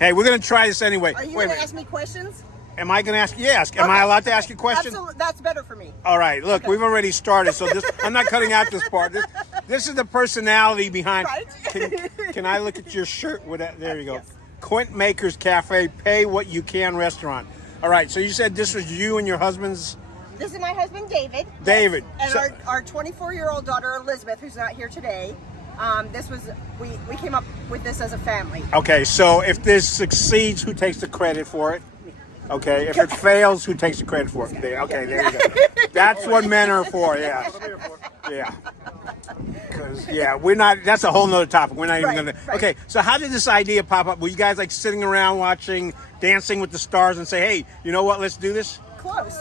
Hey, we're going to try this anyway. Are you going to ask me questions? Am I going to ask you? Yes. Am I allowed to ask you questions? Absolutely. That's better for me. All right. Look, we've already started, so I'm not cutting out this part. This is the personality behind. Right. Can I look at your shirt? With that? There you go. Yes. Quiltmaker's Cafe, Pay What You Can restaurant. All right. So you said this was you and your husband's. This is my husband, David. David. And our 24-year-old daughter, Elizabeth, who's not here today. We came up with this as a family. Okay, so if this succeeds, who takes the credit for it? Okay, if it fails, who takes the credit for it? Okay, there you go. That's what men are for, yeah. Yeah. Because, we're not, that's a whole nother topic. We're not even going to. Okay, so how did this idea pop up? Were you guys like sitting around watching Dancing with the Stars and say, hey, you know what, let's do this? Close.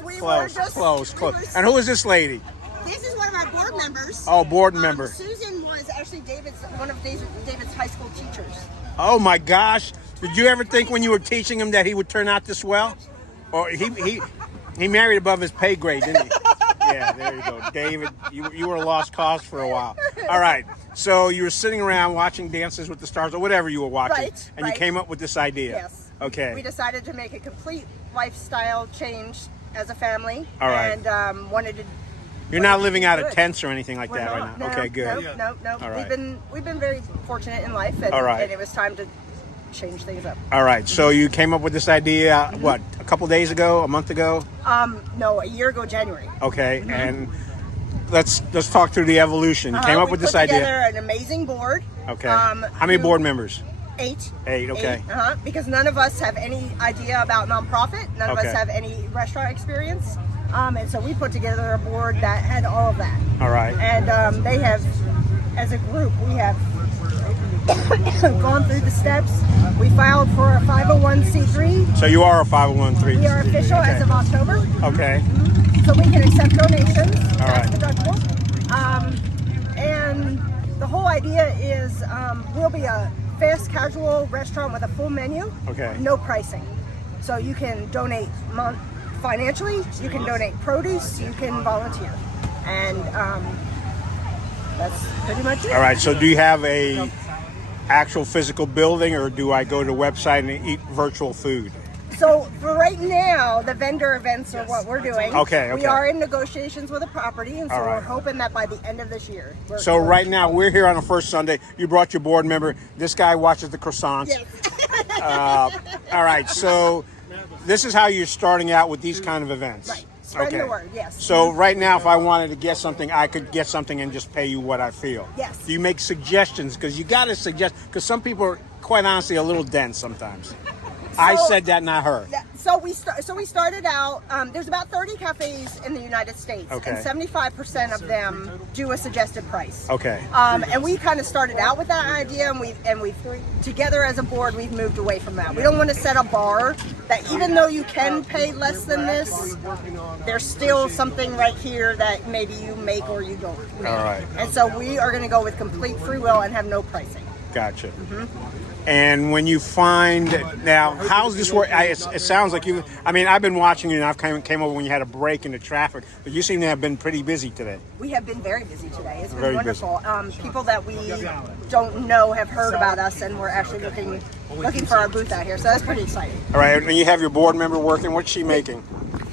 Close. And who is this lady? This is one of our board members. Oh, board member. Susan was actually one of David's high school teachers. Oh my gosh! Did you ever think when you were teaching him that he would turn out this well? Or he married above his pay grade, didn't he? Yeah, there you go, David. You were a lost cause for a while. All right, so you were sitting around watching Dances with the Stars or whatever you were watching, and you came up with this idea. Yes. Okay. We decided to make a complete lifestyle change as a family. All right. And wanted to. You're not living out of tents or anything like that not, right now. No, Okay, good. No. All right. We've been very fortunate in life, and, All right. and it was time to change things up. All right. So you came up with this idea what, a couple days ago, a month ago? No, a year ago, January. Okay, and let's talk through the evolution. You came up with this idea. We put together an amazing board. Okay. How many board members? 8. 8, okay. 8, because none of us have any idea about nonprofit. None of us have any restaurant experience. And so we put together a board that had all of that. All right. And they have, as a group, we have gone through the steps. We filed for a 501c3. So you are a 501c3. We are official as of October. Okay. So we can accept donations. All That's right. deductible. And the whole idea is we'll be a fast casual restaurant with a full menu. Okay. No pricing. So you can donate financially, you can donate produce, you can volunteer. And that's pretty much it. All right. So do you have a actual physical building, or do I go to the website and eat virtual food? So for right now, the vendor events are what we're doing. Okay. We are in negotiations with a property, and so All right. we're hoping that by the end of this year. So right now, we're here on the first Sunday. You brought your board member. This guy watches the croissants. Yes. All right. So this is how you're starting out with these kind of events. Right. Spreading the word, yes. So right now, if I wanted to get something, I could get something and just pay you what I feel. Yes. Do you make suggestions? Because you got to suggest, because some people are, quite honestly, a little dense sometimes. I said that, not her. So we started out. There's about 30 cafes in the United States, Okay. and 75% of them do a suggested price. Okay. And we kind of started out with that idea, and we together as a board, we've moved away from that. We don't want to set a bar that even though you can pay less than this, there's still something right here that maybe you make or you don't make. All right. And so we are going to go with complete free will and have no pricing. Gotcha. And when you find, now, how's this work? It sounds like you, I mean, I've been watching you, and I've came over when you had a break in the traffic, but you seem to have been pretty busy today. We have been very busy today. It's been Very wonderful. People that we don't know have heard about us, and we're actually looking for our booth out here. So that's pretty exciting. All right, and you have your board member working. What's she making?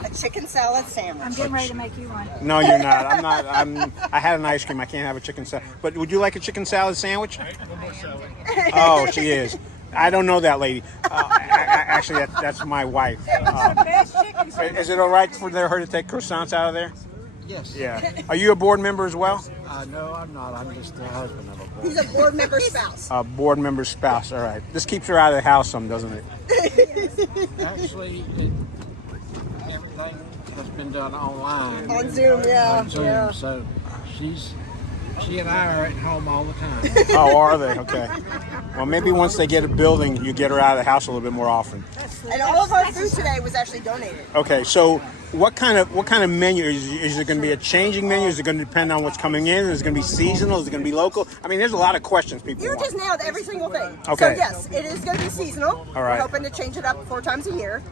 A chicken salad sandwich. I'm getting ready to make you one. No, you're not. I'm not. I had an ice cream. I can't have a chicken salad. But would you like a chicken salad sandwich? Oh, she is. I don't know that lady. Actually, that's my wife. Is it all right for her to take croissants out of there? Yes. Yeah. Are you a board member as well? No, I'm not. I'm just the husband of a board. He's a board member spouse. A board member spouse. All right. This keeps her out of the house some, doesn't it? Actually, everything has been done online. On Zoom, yeah. On Zoom, Yeah. so she and I are at home all the time. Oh, are they? Okay. Well, maybe once they get a building, you get her out of the house a little bit more often. And all of our food today was actually donated. Okay, so what kind of menu is it going to be? A changing menu? Is it going to depend on what's coming in? Is it going to be seasonal? Is it going to be local? I mean, there's a lot of questions people You want. just nailed every single thing. Okay. So yes, it is going to be seasonal. All right. We're hoping to change it up 4 times a year.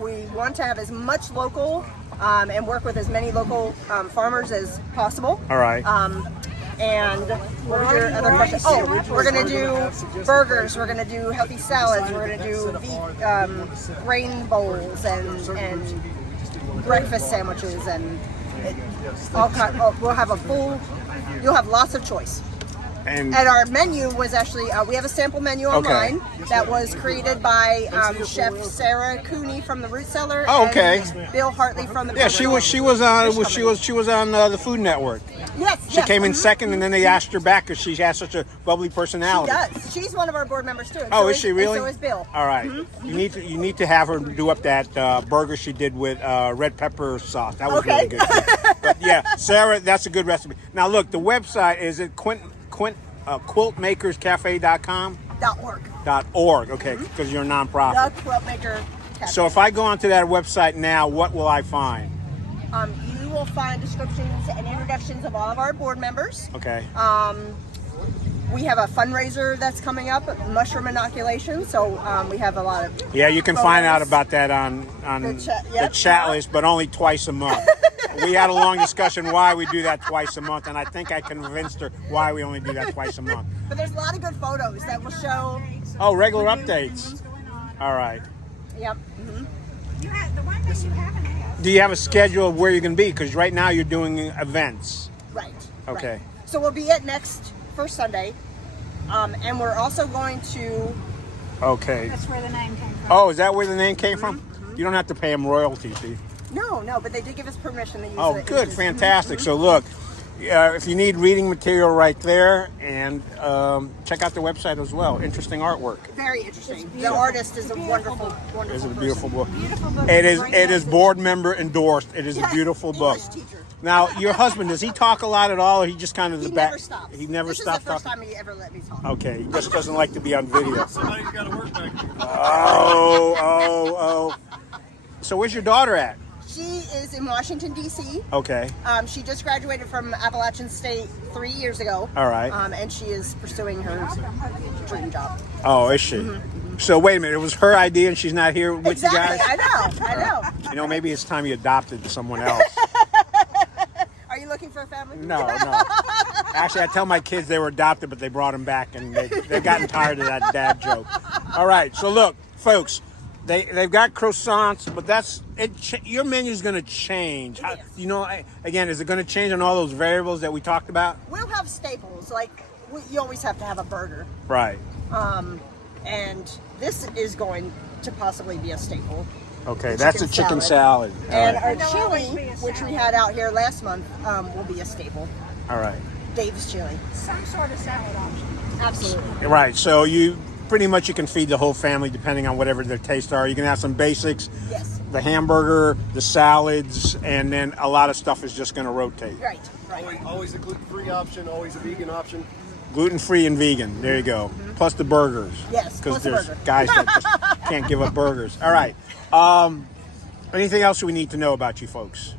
We want to have as much local and work with as many local farmers as possible. All right. And what was your other question? Oh, we're gonna do burgers. We're gonna do healthy salads. We're gonna do grain bowls and breakfast sandwiches and all kind. Oh, we'll have a full. You'll have lots of choice. And our menu was actually, we have a sample menu online that was created by Chef Sarah Cooney from the Root Cellar. And Bill Hartley from the. Yeah, she was on the Food Network. Yes, she came in second, and then they asked her back because she has such a bubbly personality. She does. She's one of our board members too. Oh, is she really? And so is Bill. All right. You need to have her do up that burger she did with red pepper sauce. That was really good. But yeah, Sarah, that's a good recipe. Now look, the website is it quiltmakerscafe.com? .org. Okay, because you're a nonprofit. The Quiltmaker Cafe. So if I go onto that website now, what will I find? You will find descriptions and introductions of all of our board members. Okay. We have a fundraiser that's coming up, mushroom inoculation. So we have a lot of. Yeah, you can find out about that on the chat list, but only twice a month. We had a long discussion why we do that twice a month, and I think I convinced her why we only do that twice a month. But there's a lot of good photos that will show. Oh, regular updates. All right. Yep. You have the one that you haven't had. Do you have a schedule of where you're going to be? Because right now you're doing events. Right. Okay. Right. So we'll be at next first Sunday, and we're also going to. Okay. That's where the name came from. Oh, is that where the name came from? You don't have to pay them royalties, do you? No, but they did give us permission to use it. Oh, good, fantastic. So look, if you need reading material right there, and check out the website as well. Interesting artwork. Very interesting. The artist is a wonderful It's a person. beautiful book. Beautiful book. It is board member endorsed. It is a beautiful book. English teacher. Now, your husband, does he talk a lot at all, or he just kind of He the back? never stops. He never this stops is the first talking. time he ever let me talk. Okay, he just doesn't like to be on video. Somebody's got to work back here. Oh. So where's your daughter at? She is in Washington, D.C. Okay. She just graduated from Appalachian State 3 years ago. All right. And she is pursuing her dream job. Oh, is she? So wait a minute, it was her idea and she's not here with you guys? I know. You know, maybe it's time you adopted someone else. Are you looking for a family? No. Actually, I tell my kids they were adopted, but they brought them back and they've gotten tired of that dad joke. All right, so look, folks, they've got croissants, but that's it. Your menu's going to change. How, you know, again, is it going to change on all those variables that we talked about? We'll have staples, like you always have to have a burger. Right. And this is going to possibly be a staple. Okay, that's a chicken salad. And All right. our chili, which we had out here last month, will be a staple. All right. Dave's chili. Some sort of salad option. Absolutely. Right, so you can feed the whole family depending on whatever their tastes are. You can have some basics, Yes. the hamburger, the salads, and then a lot of stuff is just going to rotate. Right. Always a gluten-free option, always a vegan option. Gluten-free and vegan. There you go. Plus the burgers. Yes, Because plus the there's burger. guys that just can't give up burgers. All right. Anything else we need to know about you folks?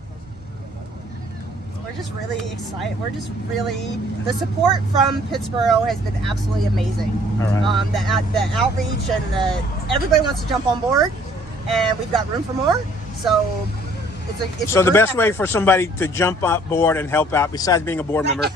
We're just really excited. The support from Pittsboro has been absolutely amazing. All right. The outreach and everybody wants to jump on board, and we've got room for more. So it's So the best way for somebody to jump on board and help out, besides being a board member,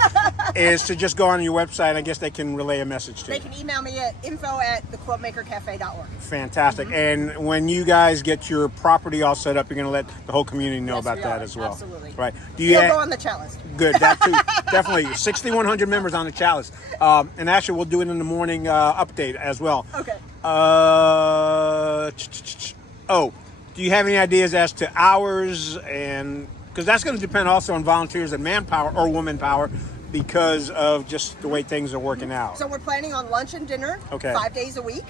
is to just go on your website. I guess they can relay a message to They you. can email me at info@thequiltmakercafe.org. Fantastic. And when you guys get your property all set up, you're going to let the whole community know Yes, about we that are. as well. Absolutely. Right. You'll go on the chat list. Good. That too. Definitely. 6,100 members on the challenge. And actually, we'll do it in the morning update as well. Okay. Do you have any ideas as to hours? And because that's going to depend also on volunteers and manpower or woman power because of just the way things are working out. So we're planning on lunch and dinner 5 days a week.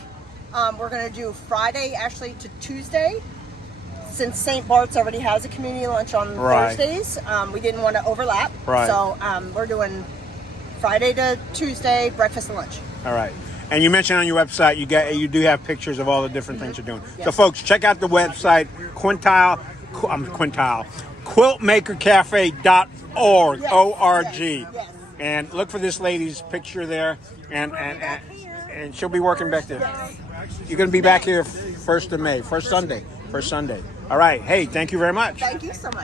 We're going to do Friday actually to Tuesday. Since St. Bart's already has a community lunch on Thursdays, we didn't want to overlap. Right. So we're doing Friday to Tuesday, breakfast and lunch. All right. And you mentioned on your website you do have pictures of all the different things you're doing. Yes. So folks, check out the website quiltmakercafe.org. Yes. O-R-G. Yes. And look for this lady's picture there, and she'll be working back there. You're going to be back here 1st of May, first Sunday. All right. Hey, thank you very much. Thank you so much.